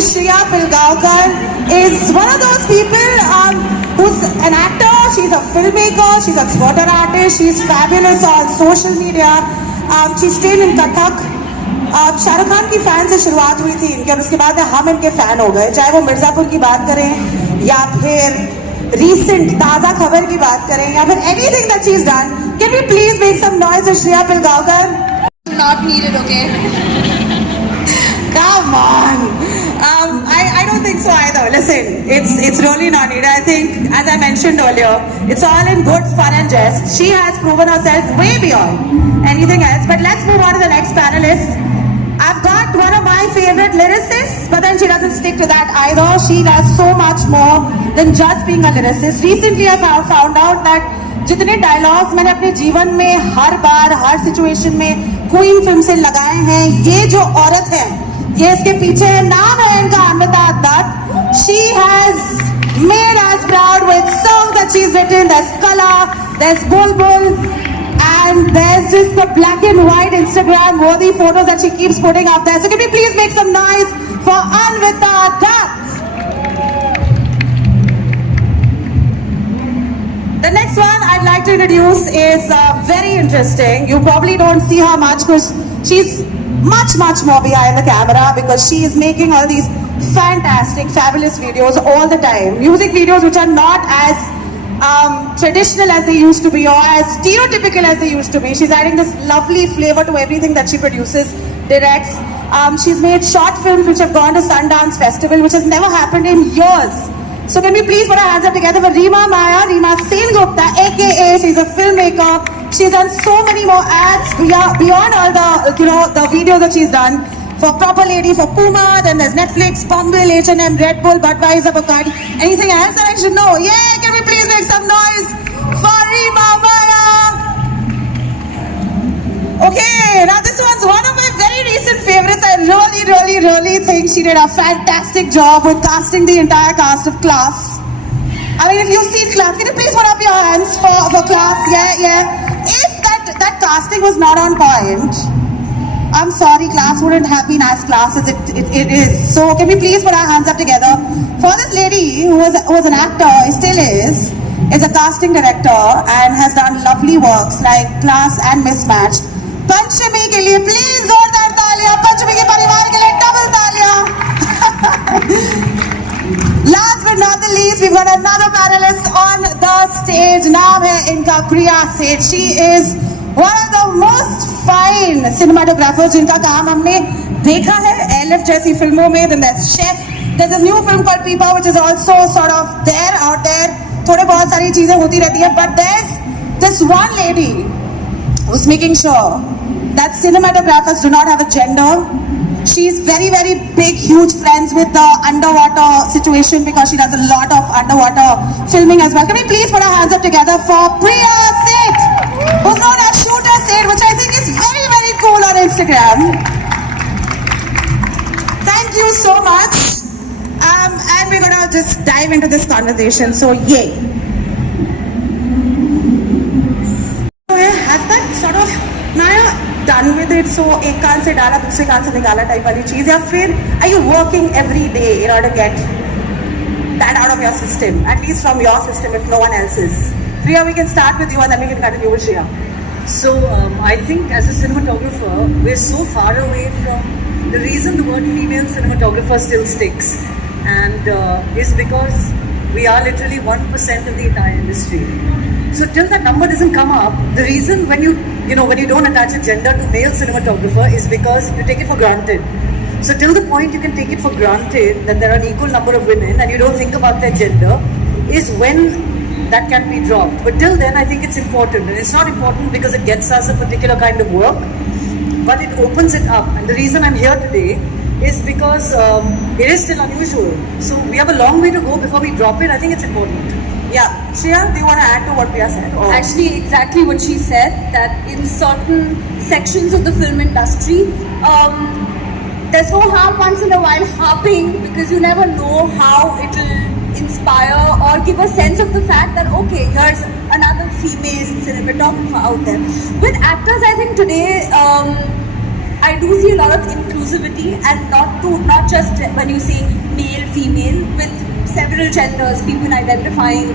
Shriya Pilgaonkar is one of those people who's an actor, she's a filmmaker, she's a theatre artist, she's fabulous on social media, she's trained in Kathak. Shahrukh Khan की fan से शुरुआत हुई थी इनके और उसके बाद हम इनके फैन हो गए, चाहे वो मिर्जापुर की बात करें या फिर रीसेंट ताज़ा खबर की बात करें या फिर anything that she is done. Can we please make some noise for Shreya Pilgaonkar? Not needed, okay? Come on. I don't think so either. Listen, it's really not needed. I think, as I mentioned earlier, it's all in good fun and jest. She has proven herself way beyond anything else. But let's move on to the next panelist. I've got one of my favorite lyricists, but then she doesn't stick to that either. She does so much more than just being a lyricist. Recently, I found out that जितने dialogues मैंने अपने जीवन में हर बार हर situation में queen film से लगाए हैं, ये जो औरत है, ये इसके पीछे है. नाम है इनका Anvita Dutt. She has made us proud with songs that she's written. There's Kala, there's Bulbul, and there's just the black and white Instagram worthy photos that she keeps putting up there. So can we please make some noise for Anvita Dutt? The next one I'd like to introduce is very interesting. You probably don't see her much because she's much more behind the camera, because she is making all these fantastic, fabulous videos all the time. Music videos which are not as traditional as they used to be or as stereotypical as they used to be. She's adding this lovely flavor to everything that she produces, directs. She's made short films which have gone to Sundance Festival, which has never happened in years. So can we please put our hands up together for Reema Sengupta, aka she's a filmmaker. She's done so many more ads beyond all the videos that she's done for Proper Lady, for Puma, then there's Netflix, Bumble, H&M, Red Bull, Budweiser, Bacardi. Anything else that I should know? Yeah, can we please make some noise for Reema? Okay, now this one's one of my very recent favorites. I really think she did a fantastic job with casting the entire cast of Class. I mean, if you've seen Class, can you please put up your hands for Class? Yeah. If that casting was not on point, I'm sorry, Class wouldn't have been as Class as it is. So can we please put our hands up together for this lady who was an actor, still is a casting director and has done lovely works like Class and Mismatched. पंचमी के लिए please जोरदार तालियां, पंचमी के परिवार के लिए double तालियां. Last but not the least, we've got another panelist on the stage. नाम है इनका प्रिया सेठ. She is one of the most fine cinematographers जिनका काम हमने देखा है LF जैसी फिल्मों में. Then there's Chef. There's a new film called Peepa which is also sort of out there. थोड़े बहुत सारी चीजें होती रहती है. But there's this one lady who's making sure that cinematographers do not have a gender. She's very big, huge friends with the underwater situation because she does a lot of underwater filming as well. Can we please put our hands up together for Priya Seth, who's known as Shooter Seth, which I think is very cool on Instagram. Thank you so much. And we're gonna just dive into this conversation. So yay. Has that sort of done with it? So एक कान से डाला दूसरे कान से निकाला type वाली चीज, या फिर are you working every day in order to get that out of your system, at least from your system if no one else is? Priya, we can start with you and then we can continue with Shriya. So I think as a cinematographer, we're so far away from the reason the word female cinematographer still sticks, and is because we are literally 1% of the entire industry. So till that number doesn't come up, the reason when you don't attach a gender to male cinematographer is because you take it for granted. So till the point you can take it for granted that there are an equal number of women and you don't think about their gender is when that can be dropped. But till then I think it's important, and it's not important because it gets us a particular kind of work, but it opens it up. And the reason I'm here today is because it is still unusual. So we have a long way to go before we drop it. I think it's important. Yeah, Shriya, do you want to add to what Priya said? Or? Actually, exactly what she said, that in certain sections of the film industry, there's no harm once in a while harping, because you never know how it will inspire or give a sense of the fact that, okay, here's another female cinematographer out there. With actors, I think today, I do see a lot of inclusivity, and not just when you say male, female, with several genders, people identifying,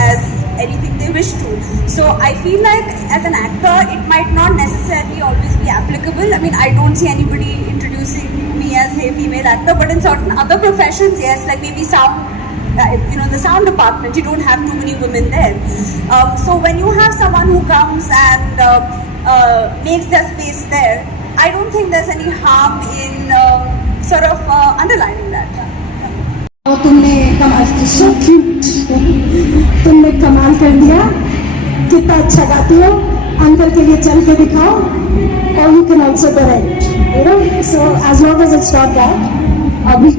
as anything they wish to. So I feel like as an actor, it might not necessarily always be applicable. I mean, I don't see anybody introducing me as a female actor, but in certain other professions, yes, like maybe sound. The sound department, you don't have too many women there. So when you have someone who comes and makes their space there, I don't think there's any harm in sort of underlining that. तुमने कमाल, so cute, तुमने कमाल कर दिया, कितना अच्छा गाती हो, अंकल के लिए चल के दिखाओ, or you can also direct, so as long as it's not that, we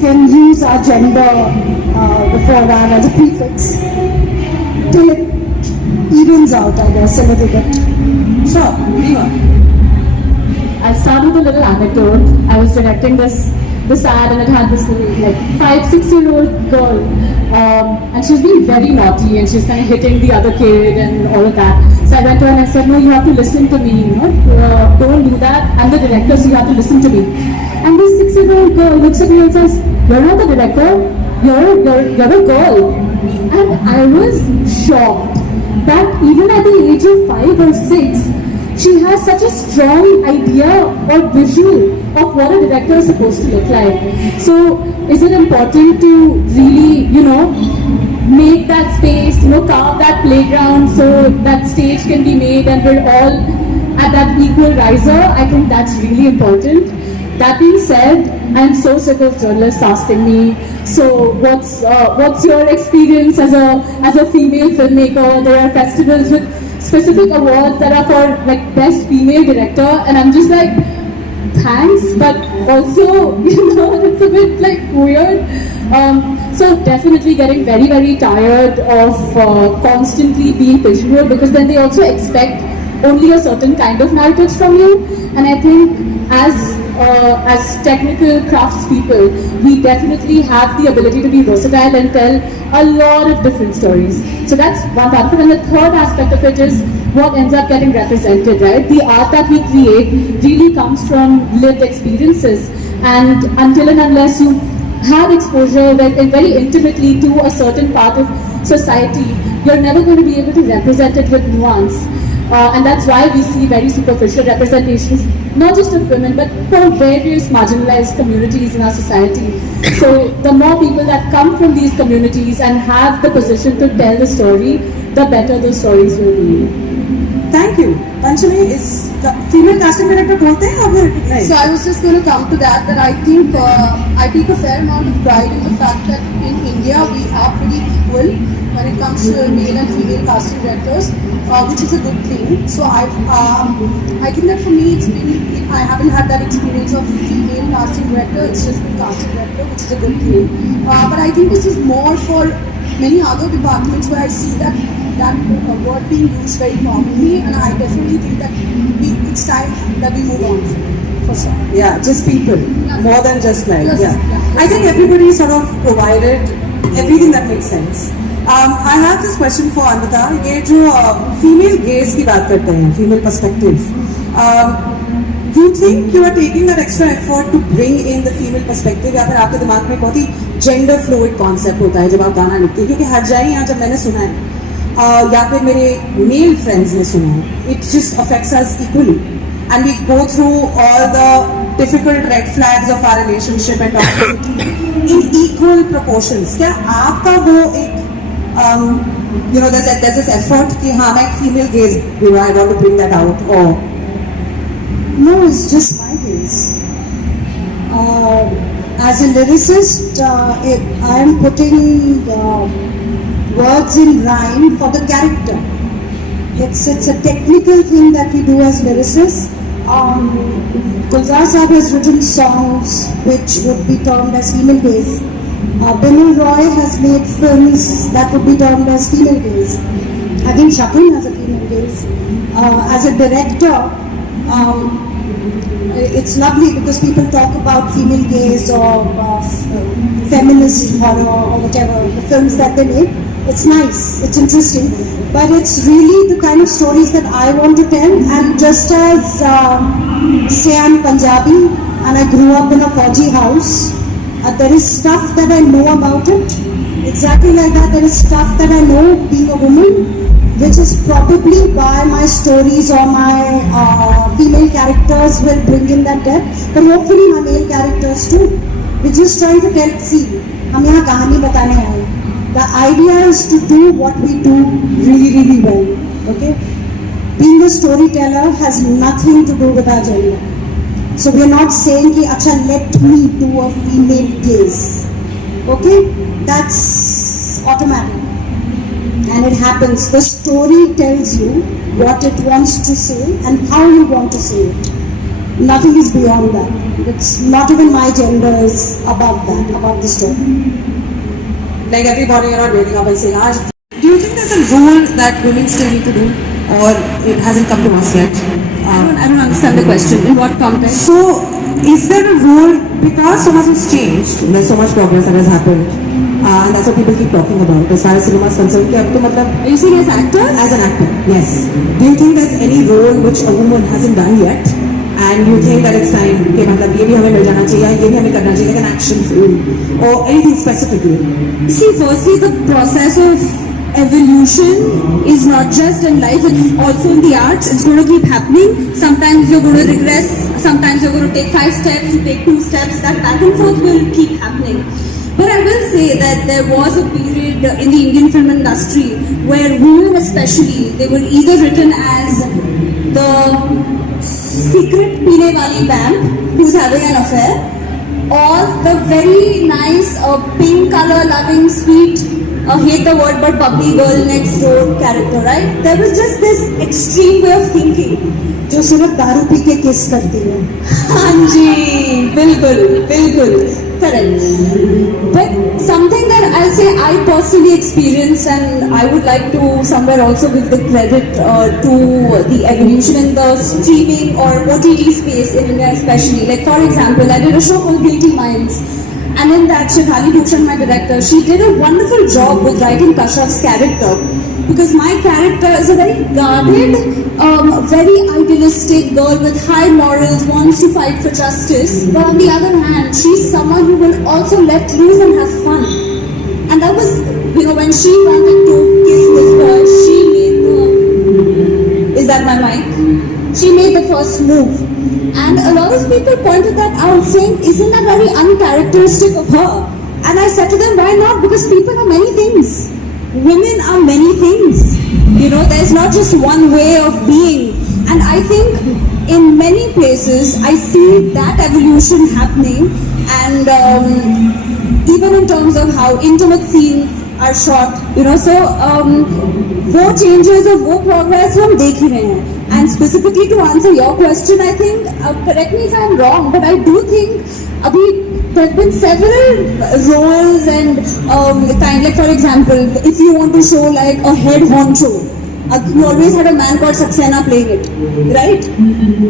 can use our gender before that as a prefix till it evens out, I guess, a little bit. Sure, Reema. I started with a little anecdote. I was directing this ad, and it had this little, like 5-6-year-old girl, and she's being very naughty, and she's kind of hitting the other kid and all of that. So I went to her and I said, no, you have to listen to me, don't do that. I'm the director, so you have to listen to me. And this 6-year-old girl looks at me and says, you're not the director, you're a girl. And I was shocked that even at the age of 5 or 6, she has such a strong idea or visual of what a director is supposed to look like. So is it important to really, make that space, carve that playground so that stage can be made and we're all at that equal riser? I think that's really important. That being said, I'm so sick of journalists asking me, so what's your experience as a female filmmaker? There are festivals with specific awards that are for like best female director, and I'm just like, thanks, but also it's a bit like weird. So definitely getting very, very tired of constantly being pigeonholed, because then they also expect only a certain kind of narratives from you. And I think as technical craftspeople, we definitely have the ability to be versatile and tell a lot of different stories. So that's one part of it. And the third aspect of it is what ends up getting represented, right? The art that we create really comes from lived experiences. And until and unless you have exposure very intimately to a certain part of society, you're never going to be able to represent it with nuance. And that's why we see very superficial representations, not just of women, but for various marginalized communities in our society. So the more people that come from these communities and have the position to tell the story, the better those stories will be. Thank you. Panchami, is the female casting director bolte hain or nahi? So I was just going to come to that I think I take a fair amount of pride in the fact that in India we are pretty equal when it comes to male and female casting directors, which is a good thing. So I think that for me I haven't had that experience of female casting director, it's just been casting director, which is a good thing. But I think this is more for many other departments where I see that word being used very commonly, and I definitely think that it's time that we move on for sure. Yeah, just people, more than just like, Yes, yeah. I think everybody sort of provided everything that makes sense. I have this question for Anvita. ये जो female gaze की बात करते हैं, female perspective. You think you are taking that extra effort to bring in the female perspective, या फिर आपके दिमाग में बहुत ही gender fluid concept होता है जब आप गाना लिखते हैं? क्योंकि हर जाए यहाँ जब मैंने सुना है या फिर मेरे male friends ने सुना है, it just affects us equally, and we go through all the difficult red flags of our relationship and toxicity in equal proportions. क्या आपका वो एक there's this effort कि हाँ मैं female gaze, I want to bring that out, or no, it's just my gaze. As a lyricist, I am putting words in rhyme for the character. It's a technical thing that we do as lyricists. Gulzar Saab has written songs which would be termed as female gaze. Bimal Roy has made films that would be termed as female gaze. I think Shakun has a female gaze. As a director, it's lovely because people talk about female gaze or feminist horror or whatever, the films that they make. It's nice, it's interesting. but it's really the kind of stories that I want to tell. And just as, say I'm Punjabi and I grew up in a Fauji house, there is stuff that I know about it. Exactly like that, there is stuff that I know being a woman, which is probably why my stories or my female characters will bring in that depth, but hopefully my male characters too. We're just trying to tell, see, हम यहाँ कहानी बताने आए. The idea is to do what we do really, really well. Okay? Being a storyteller has nothing to do with our gender. So we are not saying कि अच्छा let me do a female gaze. Okay? That's automatic. And it happens. The story tells you what it wants to say and how you want to say it. Nothing is beyond that. It's not even my gender is above that, above the story. Like everybody, you're not waking up and saying, do you think there's a rule that women still need to do, or it hasn't come to us yet? I don't understand the question. In what context? So, is there a rule, because so much has changed, there's so much progress that has happened, and that's what people keep talking about as far as cinema is concerned. Are you saying as actors? As an actor, yes. Do you think there's any role which a woman hasn't done yet, and you think that it's time, कि मतलब ये भी हमें मिल जाना चाहिए, ये भी हमें करना चाहिए, like an action film, or anything specifically? See, firstly, the process of evolution is not just in life, it's also in the arts. It's going to keep happening. Sometimes you're going to regress, sometimes you're going to take 5 steps, you take 2 steps, that back and forth will keep happening. But I will say that there was a period in the Indian film industry where women especially, they were either written as the secret peene wali vamp who's having an affair, or the very nice pink color loving sweet hate the word but bubbly girl next door character, right? There was just this extreme way of thinking. जो सिर्फ दारू P के किस करती है. हाँ जी, बिल्कुल, बिल्कुल, correct. But something that I'll say I personally experienced, and I would like to somewhere also give the credit to the evolution in the streaming or OTT space in India especially. Like for example, I did a show called Guilty Minds. And in that, Shefali Bhushan, my director, she did a wonderful job with writing Kashyap's character. Because my character is a very guarded, very idealistic girl with high morals, wants to fight for justice. But on the other hand, she's someone who will also let loose and have fun. And that was, when she wanted to kiss this boy, she made the... Is that my mic? She made the first move. And a lot of people pointed that out, saying, isn't that very uncharacteristic of her? And I said to them, why not? Because people are many things. Women are many things. There's not just one way of being. And I think in many places, I see that evolution happening. And even in terms of how intimate scenes are shot, वो changes or वो progress हम देख ही रहे हैं. And specifically to answer your question, I think, correct me if I'm wrong, but I do think there have been several roles and like for example, if you want to show like a head honcho, you always had a man called Saxena playing it, right?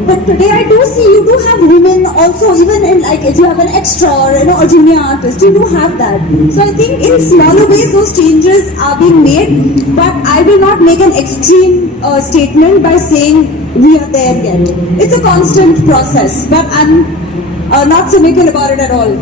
But today I do see you do have women also, even in like if you have an extra or a junior artist, you do have that. So I think in smaller ways those changes are being made, but I will not make an extreme statement by saying we are there yet. It's a constant process, but I'm not cynical about it at all.